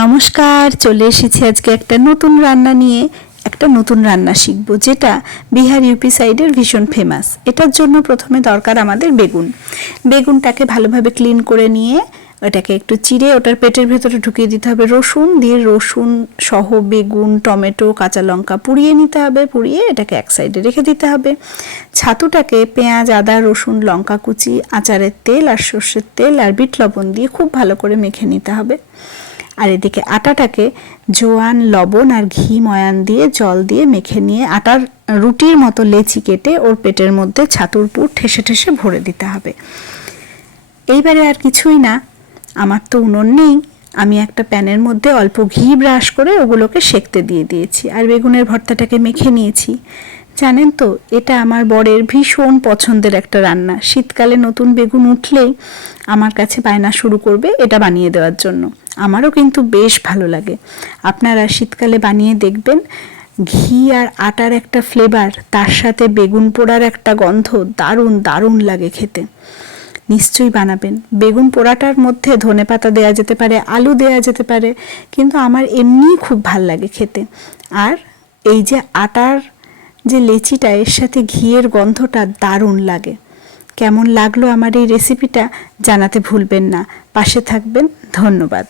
নমস্কার, চলে এসেছি আজকে একটা নতুন রান্না নিয়ে। একটা নতুন রান্না শিখবো, যেটা বিহার ইউপি সাইডের ভীষণ ফেমাস। এটার জন্য প্রথমে দরকার আমাদের বেগুনটাকে ভালোভাবে ক্লিন করে নিয়ে ওটাকে একটু চিড়ে ওটার পেটের ভেতরে ঢুকিয়ে দিতে হবে রসুন দিয়ে। রসুন সহ বেগুন, টমেটো, কাঁচা লঙ্কা পুড়িয়ে নিতে হবে। পুড়িয়ে এটাকে এক সাইডে রেখে দিতে হবে। ছাতুটাকে পেঁয়াজ, আদা, রসুন, লঙ্কা কুচি, আচারের তেল আর সর্ষের তেল আর বিট লবণ দিয়ে খুব ভালো করে মেখে নিতে হবে। আর এদিকে আটাটাকে জোয়ান, লবণ আর ঘি ময়ান দিয়ে জল দিয়ে মেখে নিয়ে আটার রুটির মতো লেচি কেটে ওর পেটের মধ্যে ছাতুর পুর ঠেসে ঠেসে ভরে দিতে হবে। এইবারে আর কিছুই না, আমার তো উনুন নেই, আমি একটা প্যানের মধ্যে অল্প ঘি ব্রাশ করে ওগুলোকে সেঁকতে দিয়ে দিয়েছি। আর বেগুনের ভর্তাটাকে মেখে নিয়েছি। জানেন তো, এটা আমার বরের ভীষণ পছন্দের একটা রান্না। শীতকালে নতুন বেগুন উঠলেই আমার কাছে বায়না শুরু করবে এটা বানিয়ে দেওয়ার জন্য। আমারও কিন্তু বেশ ভালো লাগে। আপনারা শীতকালে বানিয়ে দেখবেন। ঘি আর আটার একটা ফ্লেভার, তার সাথে বেগুন পোড়ার একটা গন্ধ, দারুণ দারুণ লাগে খেতে। নিশ্চয়ই বানাবেন। বেগুন পোড়াটার মধ্যে ধনেপাতা দেওয়া যেতে পারে, আলু দেওয়া যেতে পারে, কিন্তু আমার এমনিই খুব ভাল লাগে খেতে। আর এই যে আটার যে লেচিটা, এর সাথে ঘিয়ের গন্ধটা দারুণ লাগে। কেমন লাগলো আমার এই রেসিপিটা জানাতে ভুলবেন না। পাশে থাকবেন। ধন্যবাদ।